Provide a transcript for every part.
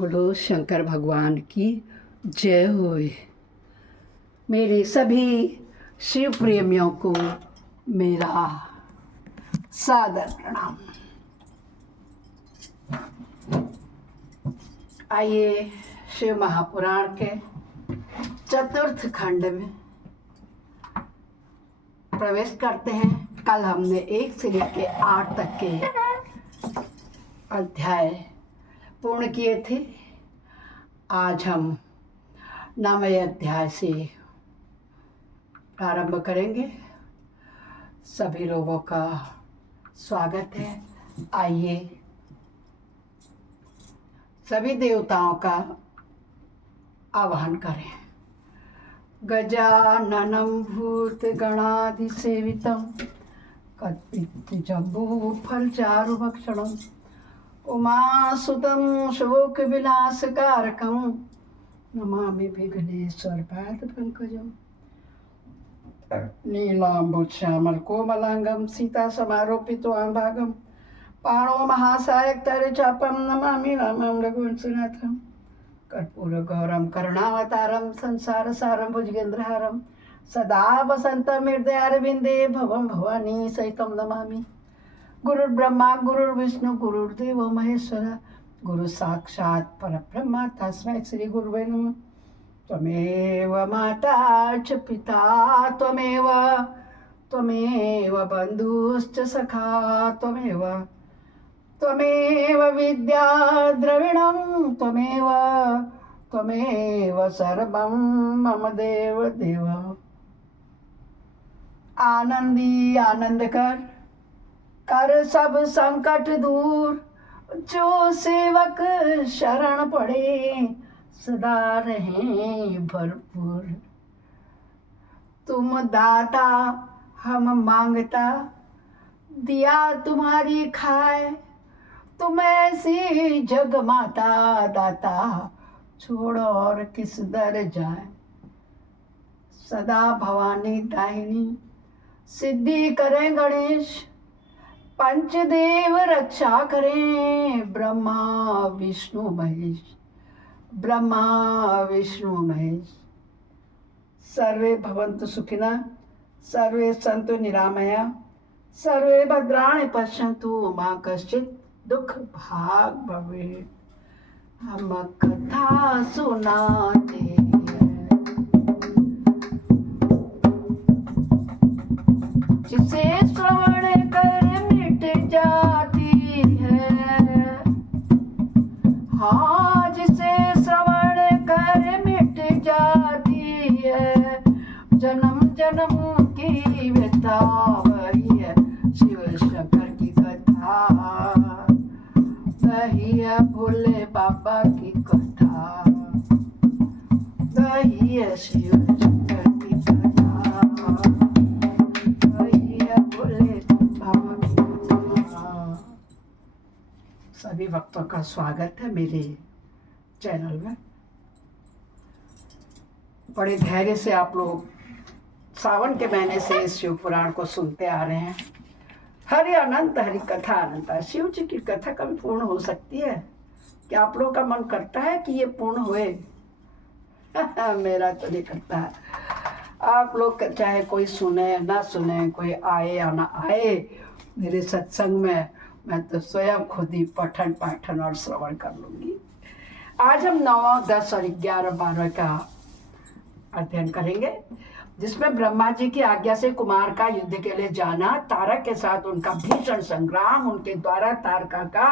बोलो शंकर भगवान की जय होए। मेरे सभी शिव प्रेमियों को मेरा सादर प्रणाम। आइए शिव महापुराण के चतुर्थ खंड में प्रवेश करते हैं। कल हमने 1 से लेकर 8 तक के अध्याय पूर्ण किए थे। आज हम 9वें अध्याय से प्रारंभ करेंगे। सभी लोगों का स्वागत है। आइए सभी देवताओं का आवाहन करें। गजाननं भूतगणाधिसेवितं कल्पितजम्बूफलचारुभक्षणम् उमासुतं शोकविनाशकारकं नमामि विघ्नेश्वरपादपङ्कजम् नीलाम्बुश्यामलकोमलाङ्गं सीतासमारोपितवामभागं पाणो महासायकतरचापं नमामि रामं रघुवंशनाथं कर्पूरगौरं करुणावतारं संसारसारं भुजगेन्द्रहारं सदा वसन्तं हृदयारविन्दे भवं भवानी सहितं नमामि। गुरुर्ब्रह्मा गुरुर्विष्णु गुरुर्देवो महेश्वर गुरु साक्षात् परब्रह्म तस्मै श्री गुरुवे नमः। त्वमेव माता च पिता त्वमेव बन्धुश्च सखा त्वमेव विद्या द्रविणं त्वमेव सर्वं मम देव। आनंदी आनंद कर सब संकट दूर, जो सेवक शरण पड़े सदा रहें भरपूर। तुम दाता हम मांगता, दिया तुम्हारी खाए, तुम ऐसी जग माता दाता, छोड़ और किस दर जाए। सदा भवानी दाहिनी सिद्धि करें गणेश, पंचदेव रक्षा करें ब्रह्मा विष्णु महेश। सर्वे भवन्तु सुखिनः, सर्वे सन्तु निरामया, सर्वे भद्राणि पश्यन्तु मा कश्चित् दुख भाग भवेत्। हम कथा सुनाते हैं, जिसे श्रवण कर मिट जाती है। हाँ, जिसे श्रवण कर मिट जाती है, जन्म जन्म की व्यथा वही है शिव शंकर की कथा। दही है भोले बाबा की कथा, दही है शिव शंकर की कथा, दही है भोले बाबा की कथा। सभी भक्तों का स्वागत है मेरे चैनल में। बड़े धैर्य से आप लोग सावन के महीने से इस शिव पुराण को सुनते आ रहे हैं। हरि अनंत हरि कथा अनंत। शिव जी की कथा कभी पूर्ण हो सकती है? क्या आप लोगों का मन करता है कि ये पूर्ण होए? मेरा तो नहीं करता है। आप लोग चाहे कोई सुने ना सुने, कोई आए या ना आए मेरे सत्संग में, मैं तो स्वयं खुद ही पठन पाठन और श्रवण कर लूँगी। आज हम 9, 10 और 11, 12 का अध्ययन करेंगे, जिसमें ब्रह्मा जी की आज्ञा से कुमार का युद्ध के लिए जाना, तारक के साथ उनका भीषण संग्राम, उनके द्वारा तारका का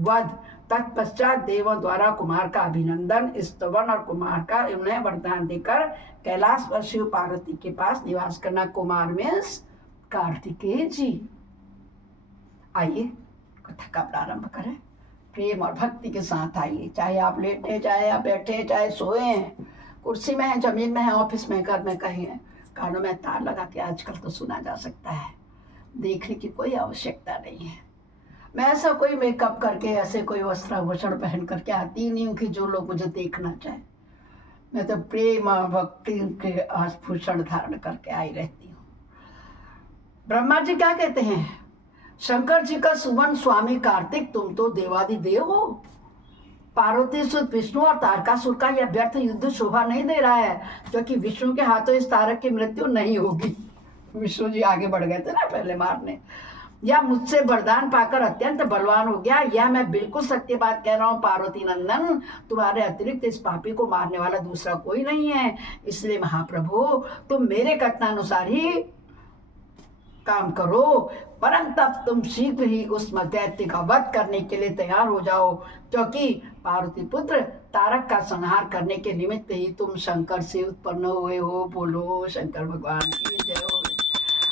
वध, तत्पश्चात देवों द्वारा कुमार का अभिनंदन, स्तवन और कुमार का उन्हें वरदान देकर कैलाश पर शिव पार्वती के पास निवास करना। कुमार में कार्तिकेय जी। आइए कथा का प्रारंभ करें। प्रेम और भक्ति के साथ आइए, चाहे आप लेटे, चाहे आप बैठे, चाहे सोए, कुर्सी में है, जमीन में है, ऑफिस में, घर में, कहीं है। कानों में तार लगा के आजकल तो सुना जा सकता है, देखने की कोई आवश्यकता नहीं है। मैं ऐसा कोई मेकअप करके, ऐसे कोई वस्त्राभूषण पहन करके आती नहीं हूँ कि जो लोग मुझे देखना चाहे। मैं तो प्रेम और भक्ति के आभूषण धारण करके आई रहती हूँ। ब्रह्मा जी क्या कहते हैं? शंकर जी का सुमन स्वामी कार्तिक, तुम तो देवादिदेव हो, पार्वती सुत विष्णु और तारकासुर का यह व्यर्थ युद्ध शोभा नहीं दे रहा है, क्योंकि विष्णु के हाथों इस तारक की मृत्यु नहीं होगी। विष्णु जी आगे बढ़ गए थे ना पहले मारने। या मुझसे वरदान पाकर अत्यंत बलवान हो गया, यह मैं बिल्कुल सत्य बात कह रहा हूँ पार्वती नंदन, तुम्हारे अतिरिक्त इस पापी को मारने वाला दूसरा कोई नहीं है। इसलिए महाप्रभु तुम मेरे कथनानुसार ही काम करो, परंतु तब तुम शीघ्र ही उस दैत्य का वध करने के लिए तैयार हो जाओ, क्योंकि पार्वती पुत्र तारक का संहार करने के निमित्त ही तुम शंकर से उत्पन्न हुए हो। बोलो शंकर भगवान की जय हो।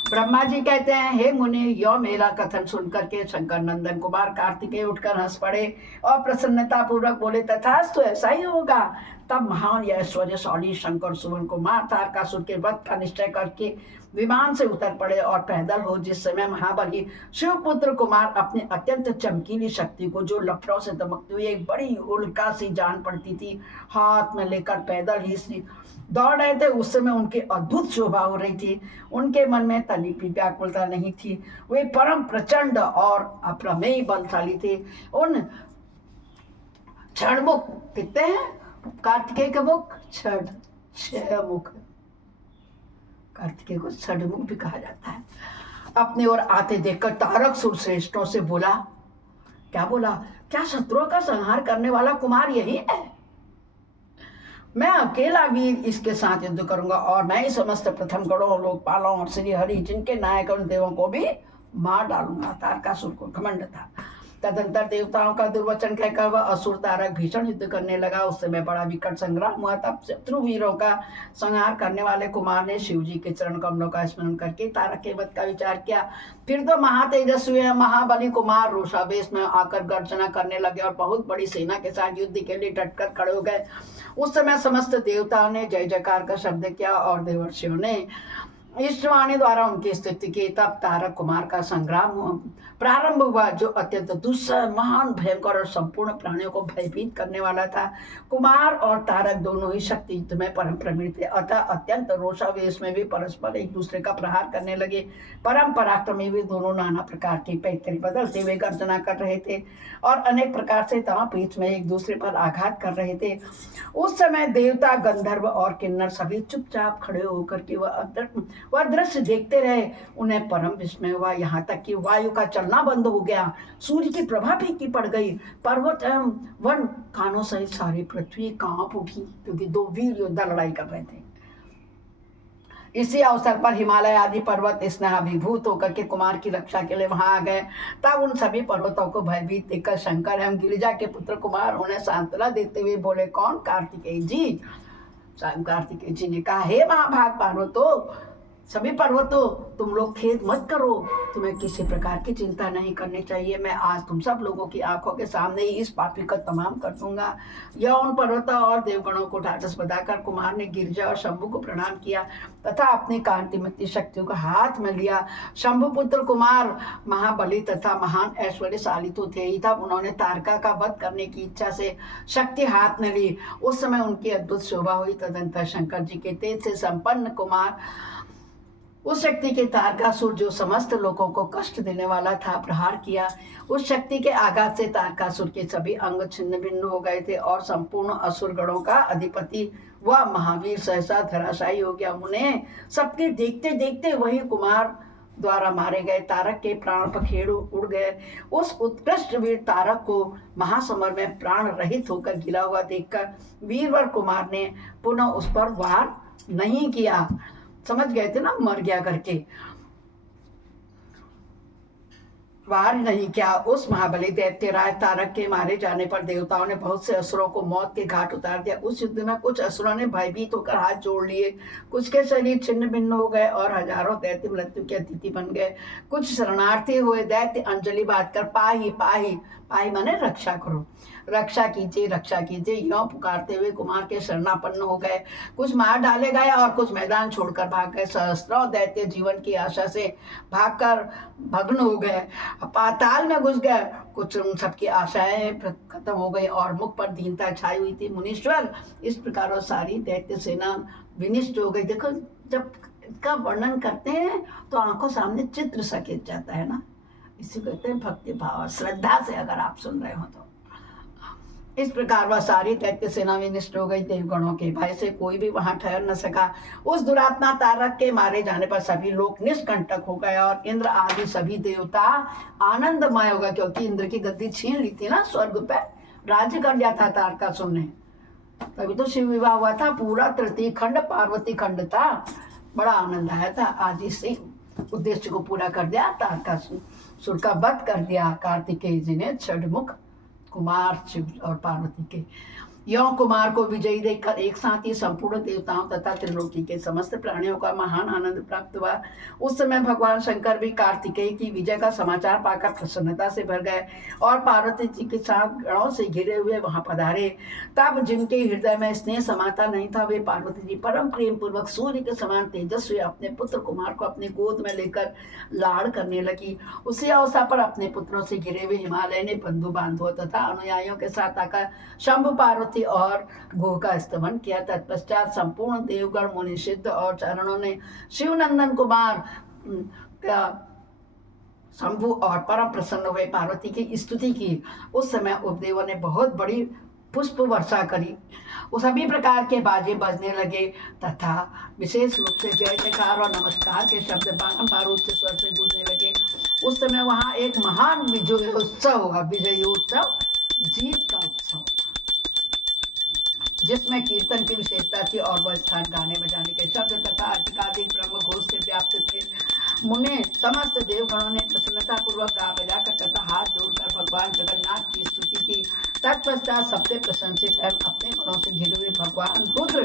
ब्रह्मा जी कहते हैं, हे मुनि, यो मेरा कथन सुनकर के शंकर नंदन कुमार कार्तिकेय उठकर हंस पड़े और प्रसन्नता पूर्वक बोले, तथास्तु ऐसा ही होगा। तब महान ऐश्वर्यशाली शंकर सुमन कुमार तारकासुर के वध का निश्चय करके विमान से उतर पड़े और पैदल हो जिस समय महाबली शिवपुत्र कुमार अपने अत्यंत चमकीली शक्ति को, जो लपटों से दमकती हुई एक बड़ी उल्का सी जान पड़ती थी, हाथ में लेकर पैदल ही दौड़ रहे थे। उस समय उनकी अद्भुत शोभा हो रही थी। उनके मन में तनिक भी व्याकुलता नहीं थी। वे परम प्रचंड और अप्रमेय बलशाली थे। उन क्षणमुख कितने हैं कार्तिकेय के मुख? छह मुख। कार्तिकेय को षडमुख भी कहा जाता है। अपनी ओर आते देखकर तारक सुर श्रेष्ठों से बोला, क्या बोला? क्या शत्रुओं का संहार करने वाला कुमार यही है? मैं अकेला वीर इसके साथ युद्ध करूंगा और मैं ही समस्त प्रथम गणों, लोकपालों और श्री हरि जिनके नायक उन देवों को भी मार डालूंगा। तारकासुर को घमंड था। तदंतर देवताओं का दुर्वचन कहकर वह असुर तारक भीषण युद्ध करने लगा। उस समय बड़ा विकट संग्राम हुआ। तब शत्रु वीरों का संहार करने वाले कुमार ने शिव जी के चरण कमलों का स्मरण करके तारक के वध का विचार किया। फिर तो महातेजस्वी महाबली कुमार रोषावेश में आकर गर्जना करने लगे और बहुत बड़ी सेना के साथ युद्ध के लिए डटकर खड़े हो गए। उस समय समस्त देवताओं ने जय जयकार का शब्द किया और देवर्षियों ने ईश्वरवाणी द्वारा उनकी स्तुति की। तब तारक कुमार का संग्राम प्रारंभ हुआ, जो अत्यंत दुस्सह, महान, भयंकर और संपूर्ण प्राणियों को भयभीत करने वाला था। कुमार और तारक दोनों ही शक्ति युद्ध में परम प्रवीण थे, अतः अत्यंत रोषावेश में भी परस्पर एक दूसरे का प्रहार करने लगे। परम पराक्रमी भी दोनों नाना प्रकार की पैतरी बदलते हुए गर्जना कर रहे थे और अनेक प्रकार से दांव पीठ में एक दूसरे पर आघात कर रहे थे। उस समय देवता, गंधर्व और किन्नर सभी चुपचाप खड़े होकर के वह दृश्य देखते रहे। उन्हें परम विस्मय हुआ, यहाँ तक कि वायु का चलना बंद हो गया, सूर्य की प्रभा फीकी पड़ गई, पर्वत एवं वन खानों सहित सारी पृथ्वी कांप उठी, क्योंकि दो वीर योद्धा लड़ाई कर रहे थे। इसी अवसर पर हिमालय आदि पर्वत स्नेहाभिभूत होकर के कुमार की रक्षा के लिए वहां आ गए। तब उन सभी पर्वतों को भयभीत देखकर शंकर एवं गिरिजा के पुत्र कुमार उन्हें सांत्वना देते हुए बोले, कौन? कार्तिकेय जी। कार्तिकेय जी ने कहा, हे महाभाग पार्वतो, सभी पर्वतों, तुम लोग खेद मत करो, तुम्हें किसी प्रकार की चिंता नहीं करनी चाहिए। मैं आज तुम सब लोगों की आंखों के सामने ही इस पापी का तमाम कर दूंगा। यह उन पर्वतों और देवगणों को ढाढ़स बताकर कुमार ने गिरिजा और शंभु को प्रणाम किया तथा अपनी कांतिमती शक्तियों को हाथ में लिया। शंभु पुत्र कुमार महाबली तथा महान ऐश्वर्यशाली तो थे ही, तब उन्होंने तारका का वध करने की इच्छा से शक्ति हाथ में ली। उस समय उनकी अद्भुत शोभा हुई। तदंतर शंकर जी के तेज से संपन्न कुमार उस शक्ति के तारकासुर, जो समस्त लोगों को कष्ट देने वाला था, प्रहार किया। उस शक्ति के आघात से तारकासुर के सभी अंग छिन्न भिन्न हो गए थे और संपूर्ण असुर गणों का अधिपति वह महावीर सहसा धराशायी हो गया। उन्हें सबके देखते देखते वही कुमार द्वारा मारे गए तारक के प्राण पखेरु उड़ गए। उस उत्कृष्ट वीर तारक को महासमर में प्राण रहित होकर गिरा हुआ देखकर वीरवर कुमार ने पुनः उस पर वार नहीं किया। समझ गए थे ना, मर गया करके, वार नहीं किया। उस महाबली दैत्य राज तारक के मारे जाने पर देवताओं ने बहुत से असुरों को मौत के घाट उतार दिया। उस युद्ध में कुछ असुरों ने भयभीत होकर हाथ जोड़ लिए, कुछ के शरीर छिन्न भिन्न हो गए और हजारों दैत्य मृत्यु के अतिथि बन गए। कुछ शरणार्थी हुए दैत्य अंजलि बांधकर पाही पाही पाही माने रक्षा करो, रक्षा कीजिए, रक्षा कीजिए, यों पुकारते हुए कुमार के शरणापन्न हो गए। कुछ मार डाले गए और कुछ मैदान छोड़कर भाग गए। सहस्त्रों दैत्य जीवन की आशा से भागकर भग्न हो गए, पाताल में घुस गए। कुछ उन सबकी आशाएं खत्म हो गई और मुख पर दीनता छाई हुई थी। मुनीश्वर, इस प्रकार वो सारी दैत्य सेना विनिष्ट हो गई। देखो, जब इसका वर्णन करते हैं तो आंखों सामने चित्र सा खिंच जाता है ना, इसी कहते हैं भक्ति भाव, श्रद्धा से अगर आप सुन रहे हो इस प्रकार वह सारी दैत्य सेना में नष्ट हो गई। देवगणों के भय से कोई भी वहां ठहर न सका। उस दुरात्मा तारक के मारे जाने पर सभी लोग निष्कंटक हो गए और इंद्र आदि सभी देवता आनंदमय हो गए, क्योंकि इंद्र की गद्दी छीन ली थी ना, स्वर्ग पे राज्य कर लिया था तारकासुर ने। तभी तो शिव विवाह हुआ था, पूरा तृतीय खंड पार्वती खंड था, बड़ा आनंद आया था। आज इसी उद्देश्य को पूरा कर दिया, तारकासुर का वध कर दिया कार्तिकेय जी ने, षडमुख कुमार शिव और पार्वती के। यों कुमार को विजयी देखकर एक साथ ही संपूर्ण देवताओं तथा त्रिलोकी के समस्त प्राणियों का महान आनंद प्राप्त हुआ। उस समय भगवान शंकर भी कार्तिकेय की विजय का समाचार पाकर प्रसन्नता से भर गए और पार्वती जी के साथ गणों से घिरे हुए वहां पधारे। तब जिनके हृदय में स्नेह समाता नहीं था, वे पार्वती जी परम प्रेम पूर्वक सूर्य के समान तेजस्वी अपने पुत्र कुमार को अपने गोद में लेकर लाड़ करने लगी। उसी अवसर पर अपने पुत्रों से घिरे हुए हिमालय ने बंधु बांधवों तथा अनुयायियों के साथ आकर शंभु पार्वती और गो का स्तमन किया। तत्पश्चात संपूर्ण देवगण मुनि सिद्ध और चारणों ने शिवनंदन कुमार का शंभु और परम प्रसन्न हुए पार्वती की स्तुति की। उस समय उपदेवों ने बहुत बड़ी पुष्प वर्षा करी, वो सभी प्रकार के बाजे बजने लगे तथा विशेष रूप से जय जयकार और नमस्कार के शब्द बारंबार उच्च स्वर से गूंजने लगे। उस समय वहां एक महान विजयोत्सव हुआ, विजयोत्सव जीत का उत्सव, जिसमें कीर्तन की विशेषता थी और वह स्थान गाने बजाने के शब्द तथा अधिकाधिक ब्रह्म घोष से व्याप्त थे। मुने समस्त देवगणों ने प्रसन्नता पूर्वक गा बजाकर तथा हाथ जोड़कर भगवान जगन्नाथ की स्तुति की। तत्पश्चात सबसे प्रशंसित एवं अपने गुणों से घिरे हुए भगवान रुद्र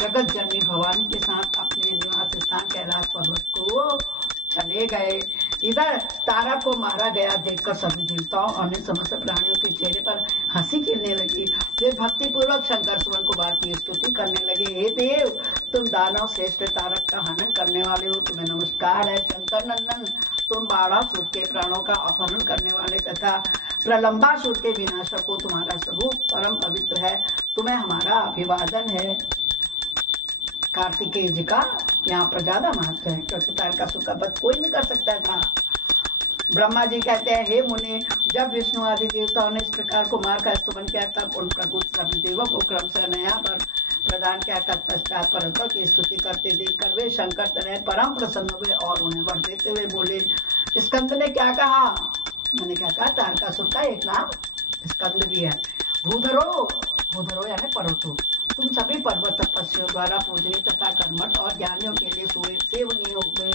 जगत जननी भवानी के साथ अपने निवास स्थान कैलाश पर्वत को चले गए। इधर तारा को मारा गया देखकर सभी देवताओं और समस्त प्राणियों के चेहरे पर हंसी खिलने लगी। वे भक्ति पूर्वक शंकर सुवन कुमार की स्तुति करने लगे। हे देव, तुम दानव श्रेष्ठ तारक का हनन करने वाले हो, तुम्हें नमस्कार है। शंकर नंदन, तुम बाणासुर के प्राणों का अपहरण करने वाले तथा प्रलंबासुर के विनाशक को, तुम्हारा स्वरूप परम पवित्र है, तुम्हें हमारा अभिवादन है। कार्तिकेय जी का यहाँ पर ज्यादा महत्व है, क्योंकि तारकासुर का वध कोई नहीं कर सकता था। ब्रह्मा जी कहते हैं, हे मुने, जब विष्णु आदि देवताओं ने इस प्रकार कुमार का स्तुति किया तब उन प्रभु सभी देवों को क्रमशः नया वर प्रदान किया। तत्पश्चात पर्वतों की स्तुति करते देखकर वे शंकर तनय परम प्रसन्न हुए और उन्हें वर देते हुए बोले। स्कंद ने क्या कहा? मैंने क्या कहा, तारकासुर का एक नाम स्कंद भी है। भूधरो, भूधरो यानी पर्वतो, तुम सभी पर्वत तपस्वियों द्वारा पूजनीय तथा कर्मठ और ज्ञानियों के लिए सेवनीय हो गए।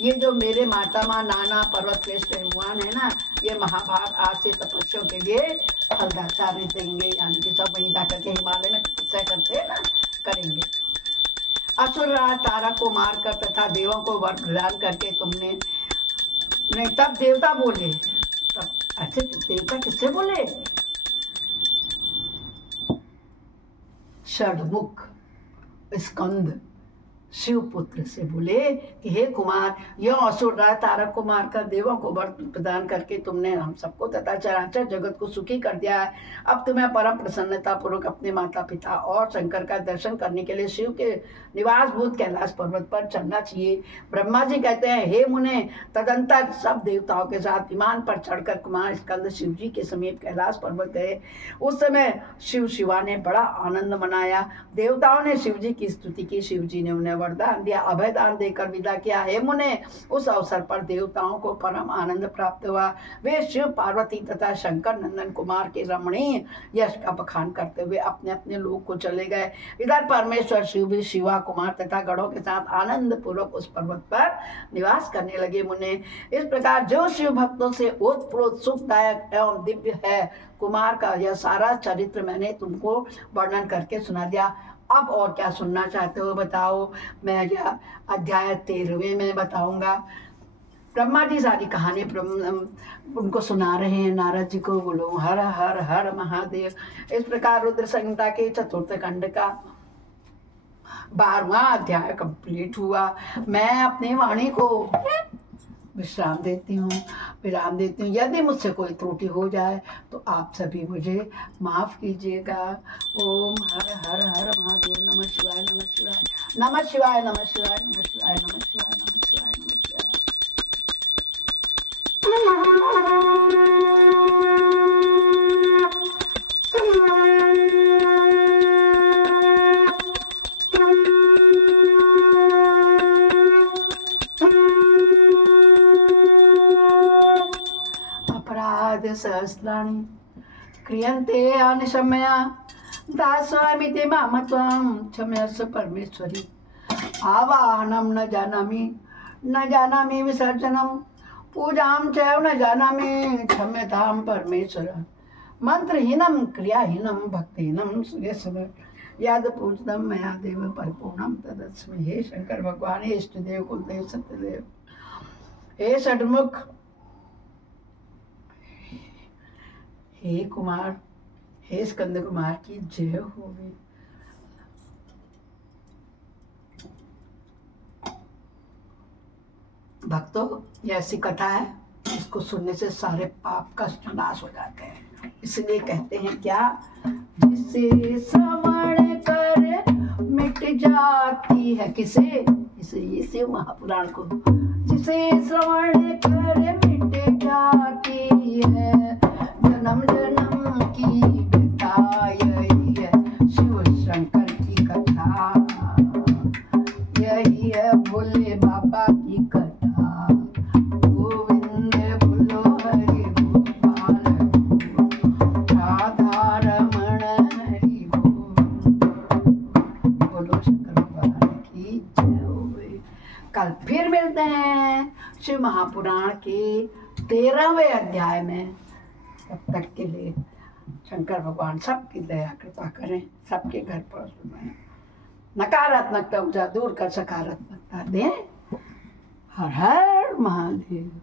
ये जो मेरे माता माँ नाना पर्वत श्रेष्ठ हिमवान है ना, ये महाभाग आज से तपस्वियों के लिए फलदाता देंगे, यानी कि सब वहीं जाकर के हिमालय में तपस्या करते हैं ना, करेंगे। असुर राज तारा को मारकर तथा देवों को वर प्रदान करके तुमने नहीं, तब देवता बोले, तब अच्छे देवता किससे बोले? षडमुख स्कंद शिवपुत्र से बोले कि हे कुमार, यह असुर राज तारक को मारकर देवों को वर प्रदान करके तुमने हम सबको तथा चराचर जगत को सुखी कर दिया है। अब तुम्हें परम प्रसन्नता पूर्वक अपने माता पिता और शंकर का दर्शन करने के लिए शिव के निवास भूत कैलाश पर्वत पर चलना चाहिए। ब्रह्मा जी कहते हैं, हे मुने, तदंतर सब देवताओं के साथ विमान पर चढ़कर कुमार स्कंद शिव जी के समीप कैलाश पर्वत गए। उस समय शिव शिवा ने बड़ा आनंद मनाया। देवताओं ने शिव जी की स्तुति की। शिव जी ने उन्हें वरदान दिया, अभयदान देकर विदा किया। हे मुने, उस अवसर पर देवताओं को परम आनंद प्राप्त हुआ। वे शिव पार्वती तथा शंकर नंदन कुमार के रमणीय यश का बखान करते हुए अपने अपने लोक को चले गए। इधर परमेश्वर शिव भी शिवा कुमार तथा गणों के साथ आनंद पूर्वक उस पर्वत पर निवास करने लगे। मुने, इस प्रकार जो शिव भक्तों से ओतप्रोत सुखदायक एवं दिव्य है कुमार का यह सारा चरित्र मैंने तुमको वर्णन करके सुना दिया। अब और क्या सुनना चाहते हो बताओ। मैं यह अध्याय 13वें में बताऊंगा। ब्रह्मा जी सारी कहानी उनको सुना रहे हैं, नारद जी को। बोलो हर हर हर महादेव। इस प्रकार रुद्र संहिता के 4th खंड का 12वां अध्याय कंप्लीट हुआ। मैं अपनी वाणी को विश्राम देती हूँ। यदि मुझसे कोई त्रुटि हो जाए तो आप सभी मुझे माफ़ कीजिएगा। ओम हर हर हर महादेव। नमः शिवाय, नमः शिवाय, नमः शिवाय, नमः शिवाय, नमः शिवाय, नमः शिवाय, नमः शिवाय, नमः शिवाय। सहस्राणि क्रियन्ते अनिशमया दास्वामिति माम त्वां क्षम्यस्व परमेश्वरी। आवाहनं न जानामि विसर्जनं पूजां च न जानामि क्षम्यतां परमेश्वर। मंत्रहीनं क्रियाहीनं भक्तिहीनं सुरेश्वर याद पूजितं मया देव परिपूर्णं तदस्मै। हे शंकर भगवान, हे इष्टदेव कुलदेव सत्यदेव, हे षडमुख, हे कुमार, हे स्कंद कुमार की जय होवे। भक्तों, ये ऐसी कथा है इसको सुनने से सारे पाप कष्ट नाश हो जाते हैं। इसलिए कहते हैं क्या, जिसे श्रवण कर मिट जाती है, किसे, इसे शिव महापुराण को, जिसे श्रवण कर मिट जाती है जन्म जन्म की व्यथा। यही है शिव शंकर की कथा, यही है भोले बाबा की कथा। गोविंद बोलो हरि गोपाल, राधा रमण हरि गोविंद। बोलो शंकर भगवान की जय होवे। कल फिर मिलते हैं शिव महापुराण के 13वें अध्याय में। तब तक के लिए शंकर भगवान सबकी दया कृपा करें, सबके घर पर नकारात्मकता दूर कर सकारात्मकता दें। हर हर महादेव।